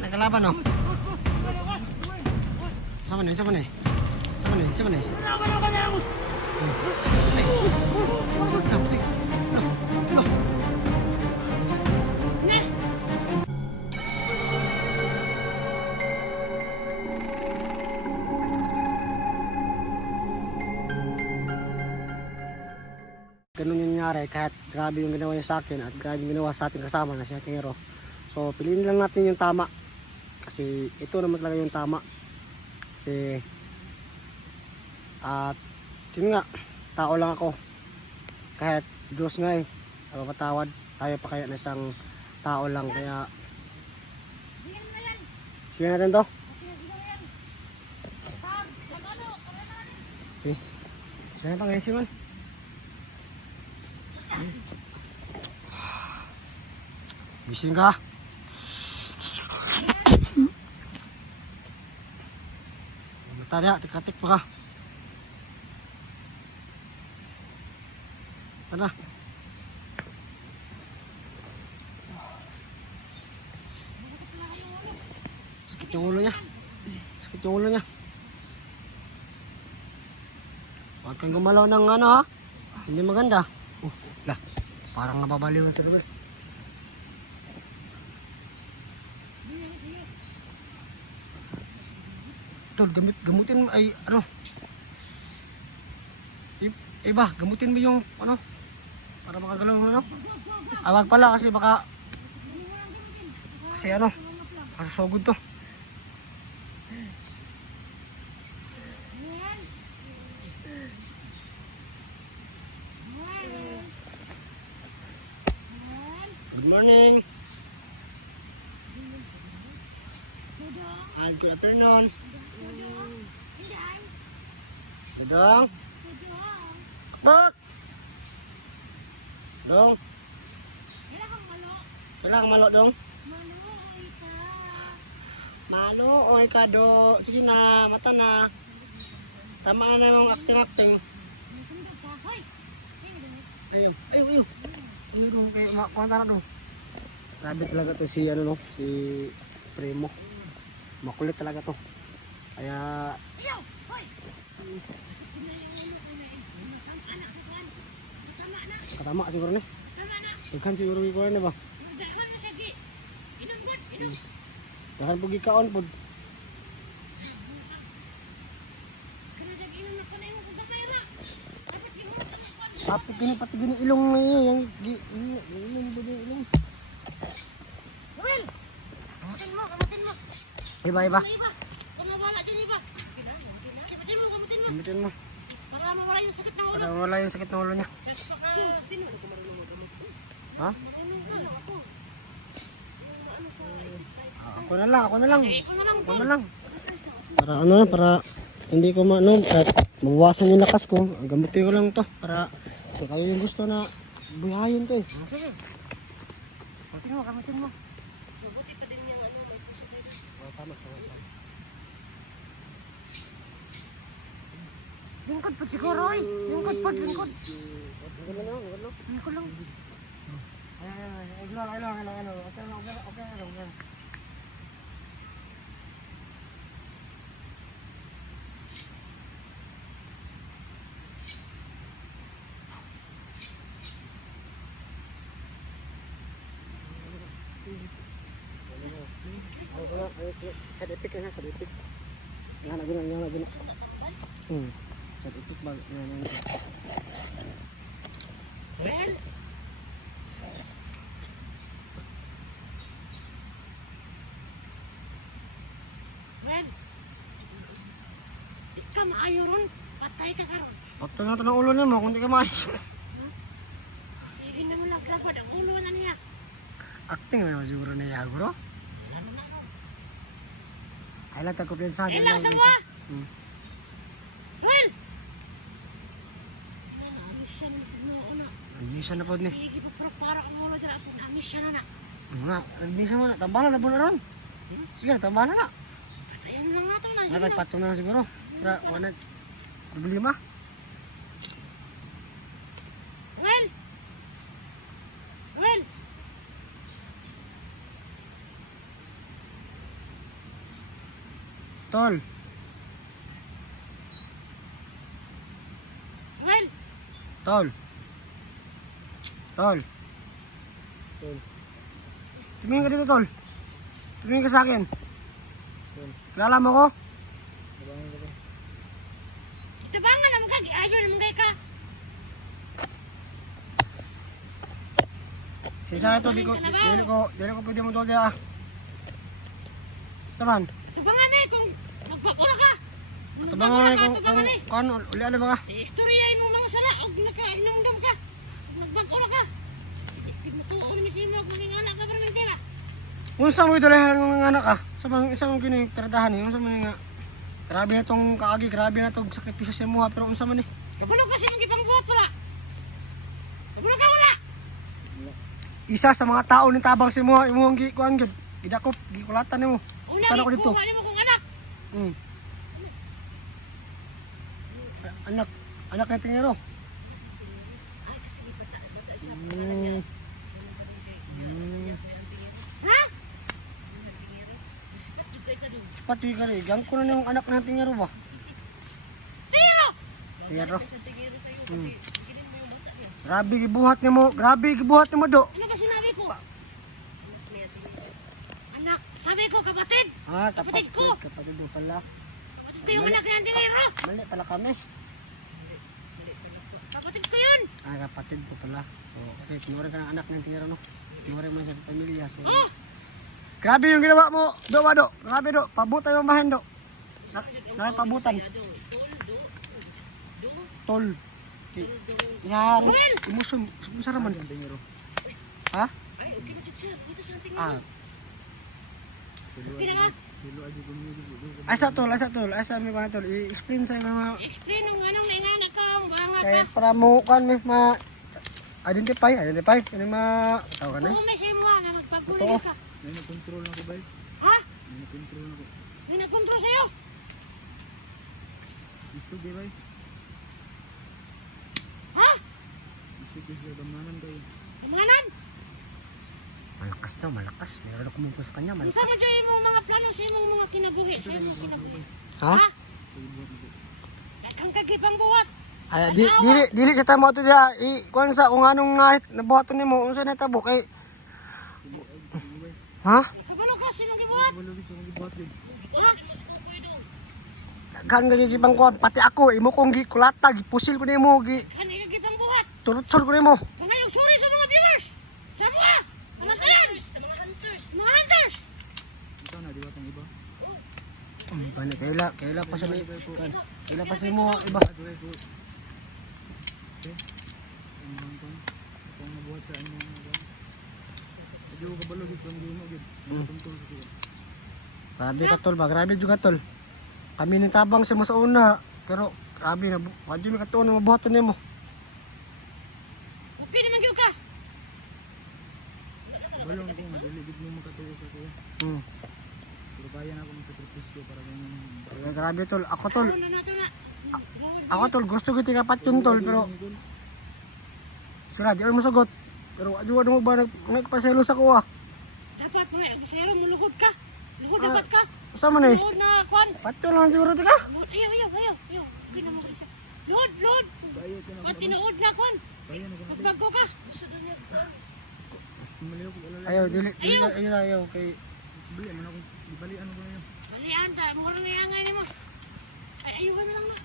Nagkalaban oh. Sama nih, sama nih. Sama nih, sama nih. Ganun yung nangyari kahit grabe yung ginawa niya sa akin at grabe yung ginawa sa ating kasama na si Ate Hero. So piliin lang natin yung tama kasi ito naman talaga yung tama kasi at yun nga, tao lang ako kahit Diyos nga napapatawad tayo pa kaya na isang tao lang kaya sige natin to okay. Sige natin guys yun. Bising ka. Matanya, tikatik pa ka. Tara. Sakit yung ulo niya. Sakit yung ulo niya. Huwag kang gumalaw ng ano ha. Hindi maganda. Lah, parang nababaliw sa lugar. Tol, gamutin mo ay ano? Iba, gamutin mo yung ano? Para makagalaw ng ano? Awag pala kasi baka kasi ano? Kasusugod to. Good morning. And good afternoon. Dong. Bot. Dong. Kailangan malo dong. Maluoy ka do. Sige na, mata na. Tama na yung acting-acting. Ayun, ayun, ayun. Ayun dong, kayo makakunta na dong. Grabe talaga to si ano no, si Primo. Makulit talaga to. Kaya katama siguro ni. Daghan siguro ko na ba? Daghan pugi kaon pod. Tapos gini pati gini ilong na yun, yung ilong budi ilong. Well. Kamutin mo. Iba. Kumawala din iba. Kamutin mo. Para mawala yung sakit ng ulo. Para mawala yung sakit ng ulo niya. Ha? Ako na lang. Para ano, para hindi ko maano, at mabawasan yung lakas ko. Gamutin ko lang to para kasi kayo yung gusto na buhayin to eh. Sige. Kamutin mo. Subuti pa din yung ano, may puso dito. Tama. Lingkod po siguro eh. Lingkod. Lingkod lang. Okay. Sa dipik na sa dipik. Nga na gina. Sa dipik ba nga. Well. Di ka maayo ron. Patay ka karon. Patay na ito ng ulo niya mo kung di ka maayo. Sige na mo lagkapad ang ulo na niya. Acting naman siguro niya bro. Ay lang tagkupiyansa. Ay lang sa mo. Well. Nagmisa na po ni. Sige pa para ang ulo dyan ako. Nagmisa na na. Nga, nagmisa mo na. Tambalan na po na ron. Sige, tambalan na. Patayan lang natin na. Ay, patong na siguro. Para, wala. Problema. Well. Tol. Well, Tol. Tol. Tumingin ka dito, Tol. Tumingin ka sa akin. Kilala mo ko? tabangan naman ka. Ayaw naman kayo ka. Sinsya ito, di ko pwede mo tol diya. Taman. Tabangan eh kung magpapura ka. Tabangan kung uli ala ba ka? Istorya mo mga sala. Huwag nakahinungdam ka. Magpapura ka. Pinutuon ni sino. Manginganak ka parang mentira. Unsa mo ito lang ng anak ka? Sa mga kinitradahan eh. Unsa mo nga? Grabe na tong kaagi, grabe na tong sakripisyo sa muha. Pero unsa man eh? Kabalo kasi mong ipangbuhat wala. Kabalo ka wala. Isa sa mga tao ni tabang si muha. Imuhang gikuan gid. Gidakop, gikulatan nimo. Una Sana ko dito. kuha mo kung anak. Anak na tingero. Ay kasi bata siya. Ha? Sipat yung kari. Gang ko na yung anak na tingero ba? Tiro! Tingero. Grabe gibuhat nimo. Grabe gibuhat nimo do. Ano ba sinabi ko? Anak, sabi ko kapatid. Kapatid ko. Kapatid mo pala. Kapatid ko yung anak ng Tiro. Mali pala kami. Kapatid ko yun. Kapatid ko pala. Kasi tinuri ka ng anak ng tingero no. Tinuri mo sa pamilya. So, Oh, grabe yung ginawa mo. Do ba do? Grabe do. Pabutay mo mahen do. Pabutan. Tol. Yan. Emotion. Masara man. Ha? okay na nga. Asa tol. Asa may ba tol? I-explain sa mga Explain ng anong nainganak ka. Ang banga kaya ka. para mo kan ma identify. Ano ma tawag ka na? Oo, may simwa na magpagpuli Totoo. ka. May na-control na ko ba? Ha? May na-control na ko. May nagkontrol sa'yo. Isog di ba? Ha? Isog ko siya gamanan kayo. Kamanan. Malakas daw, malakas. Meron ako mungko sa kanya, Kung malakas. saan mo dyan yung mga plano sa imong mga kinabuhi. Sa imong kinabuhi. Ha? Pagbuhat na ko. Ang kagipang buhat. Ay, dili sa tama to dia. Kuan sa kung anong nabuhaton nimo, unsa na tabo kay ha? Kabalo ka sinong gibuhat. Balugit sa mga gibuhat din. Ha? Kan gagibang kuan pati ako imo kong gikulata, gipusil ko nimo, Ano yung kagipang buhat? turutsol ko nimo. Mga sorry sa mga viewers. Sa mga. Mga hunters. Mga hunters. Mga hunters. Ikaw na, di ba itong iba? Bani kaila pa sa kan. Kaila pa sa mo iba. Duray ko. Okay. Ang mga kan. Ito ang nabuhat sa inyong mga kan. Adi ko kabalugit sa mga gino. Control sa kuya. Grabe ka tol, ba grabe juga tol. Kami ni tabang sa mo sa una, pero grabe na wadyo mi katuon na mabuhaton nimo. Okay naman gyud ka. Balong ko, madali. Di mo makatuwa sa kuya. Pero kaya na ako masakripisyo para ganyan. Grabe tol, ako tol. Ano na nato na. Ako tol, gusto ko tikapat yung tol, pero sira, di mo sagot. Pero adyo mo ba nagpaselo sa kuha? Dapat mo eh. Masero mo lugod ka. Lugod dapat ka. Saan man eh? Lugod na kwan. Pato lang siguro tika. Ayaw. Okay naman ko siya. Lugod. Kaya ko na At tinuod na kwan. Kaya na ko na. Magbago ka. Maliw ko alala. Ayaw, kay Bali, ano ako. Ibalian ko na yun. Balian ta. Mura na yung angay mo. Ay, ayaw ka na lang na.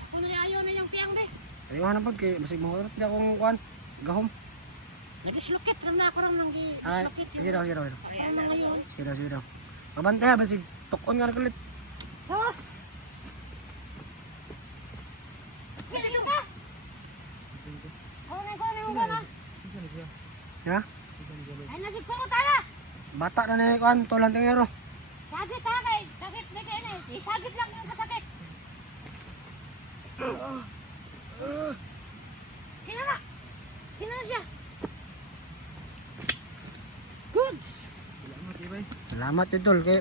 Ako na ayaw na yung piyang be. ayaw na pag kay basig mo di akong kuan. Gahom. Nag-dislocate lang na ako rin nang Ay, di-dislocate sige daw. Ano na ngayon? Sige daw. Mabantay ha, basig tukon nga kulit. Sos! Pwede ka? Oo, nagkuhan ka na. Isa na siya. Ha? Isa na siya. Ay, nasig ko mo tala. Bata na ni kuan, tulan tingero. Sagit ha, kay. Sagit na kayo na. Isagit lang yung kasakit. Sino na? Sino na siya? Goods! Salamat, ibay. Salamat yun tol, kay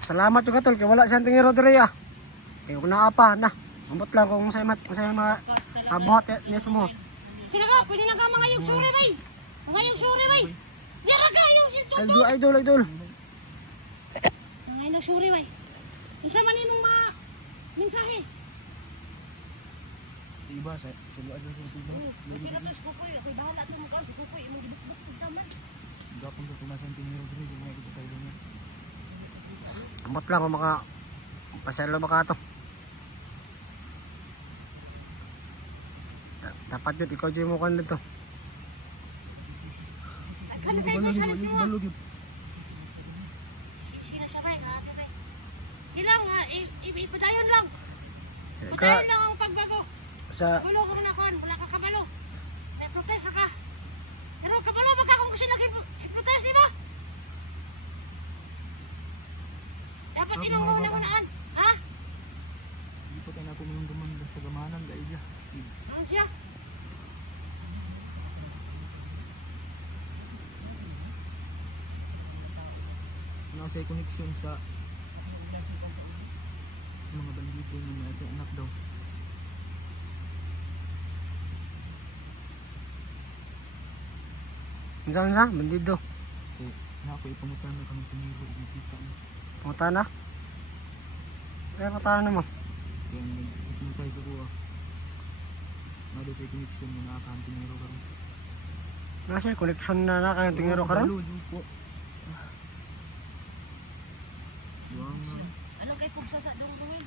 salamat yung tol, kay wala siyang tingero diri ah. Kay kung naapa na. Ambot lang kung sa mga buhat niya sumo. Sino ka? Pwede na ka mga yung suri, bay. Mga yung suri, bay. Yara ka yung sintuto. Idol. Mga yung suri, bay. Unsa man imong mga mensahe? Iba sa luad sa iba. Hindi ka pa si Kukoy. Ako'y bahala ito mukha si Kukoy. Imong gibuk-buk naman. Gapon sa tumasan tiniro diri di mga kita sa ilo niya. Ambot lang kung maka paselo baka to. Dapat yun, ikaw dyan mo kan dito. Ano kayo Balog kayo yun, mo? balog yun. Sina siya kayo nga. Ilang nga. Ipadayon lang. Ka, Padayon lang ang pagbago. sa, Gulo ko na kon. Wala ka kabalo. May protest ka. Pero kabalo ba ka kung gusto lang i-protest mo? Dapat Ako tinong nga muna ba? munaan. Ha? Hindi pa tayo na kumulong basta gamanan dahil siya. Ano siya? Nasa connection sa mga bandito niya sa anak daw. unsa, bandido. So, ako ipangutan na kami tiniro ug nakita mo. Punta na. Kaya patahan na mo. Kaya nagpintay sa kuha. Nado sa connection mo na akang tiniro karon. Nasa koleksyon na na kayong tingiro karon. Balod yun po. Buwang nga. Ano kay pugsa sa dungdungin?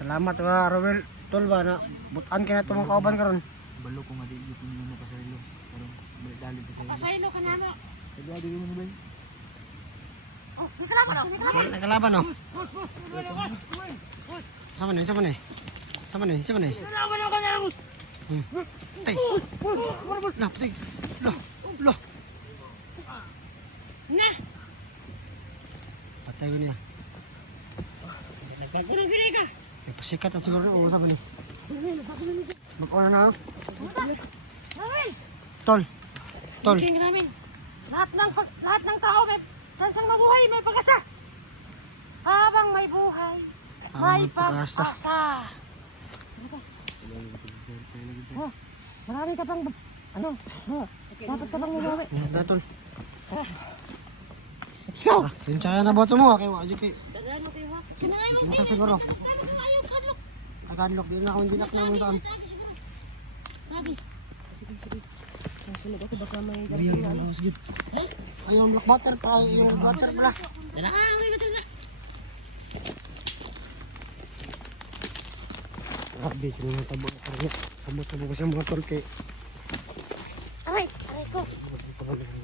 Salamat ka, Rowel. Tol ba na, butan ka na itong mga kauban karon. Balo ko nga di ito niyo mo pasaylo. Karon balik dali pa sa ilo. Pasaylo ka na mo. Kaya di mo ba? Oh, may kalaban ako. May kalaban. Nagkalaban oh. Bus. Sama na, sama na. Sama na, sama na. Kalaban ako na bus. Tay. Lah, patay. Lah. Na. Patay ko niya. Nagpagulong gini ka. May pasikat na siguro. Oo, sama na. Mag-ona na oh. Ay. Tol. Tol. King namin. Lahat ng tao may kansang mabuhay, may pag-asa. Habang may buhay, may pag-asa. Oh, marami ka pang ano? Dapat ka pang mabuhay. Da, tol. Let's go. Sinsaya na botso mo. Kaya wajik kay. Daghan mo kayo ha. Sinangay mo. Isa siguro. Ayaw kadlok. Agadlok din na akong dinak na mo saan. Lagi. Sunod ako baka may Sige. Ayaw black butter pa. Ayaw butter pala. Dala. May batal na. Grabe, sino na tabo. Tabo ko siya mga tol kay. Aray ko.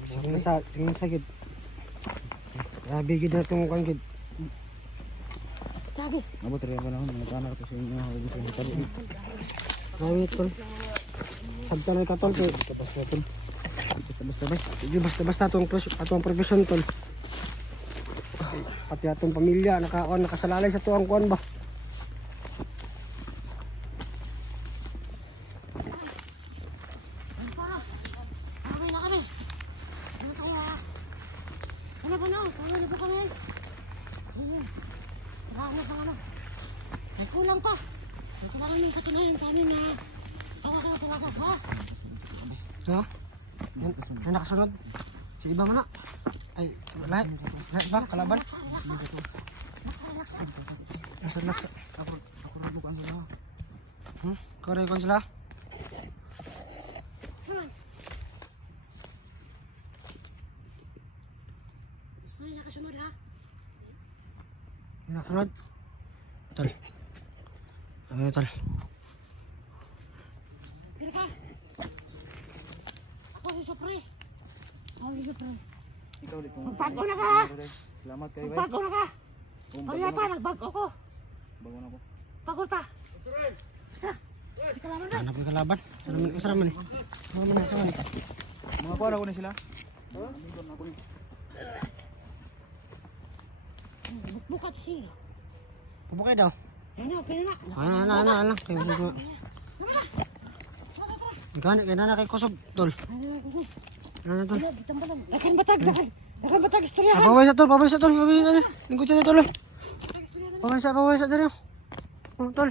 Sige sakit. Grabe gid na itong kangkid. Lagi. Abo tre ko lang nagkana ko sa inyo nga ug sa talo. Grabe tol. Sagtanay ka tol kay. Basta tol. Basta atong profession tol. Pati atong pamilya nakasalalay sa tuang kuan ba. Okay na kami. Ano tayo ha? Ano ba na? Ano ba kami? Ayun. Marami pa ano. May kulang pa. May kailangan ng katunayan kami na ako talaga ha? So, yan nakasunod. Si iba man na. Ay, lahat ba kalaban? Relax. Ako ra bukan sila. Kore kon sila. Ay, nakasunod ha? Nakasunod. Tol. Ano tol? Dili ka. Ako si Supre. Ako si Supre. Ikaw dito. Magbago na ka. Salamat kay bay. Magbago na ka. Pagkata, nagbago ako. Bago na ko. Pagkata. Ha? Di ka naman na. Hanap ng kalaban. Isa naman. Isa naman. Mga kuha na ko na sila. Bukat siya. Pabukay daw. Ano, pwede na. Ala. Kayo siguro. Gani kay nana kay kusog tol. Ano tol? Dakan batag istorya ha. Paway sa tol. Lingkod sa tol. Paway sa dali. Oh, tol.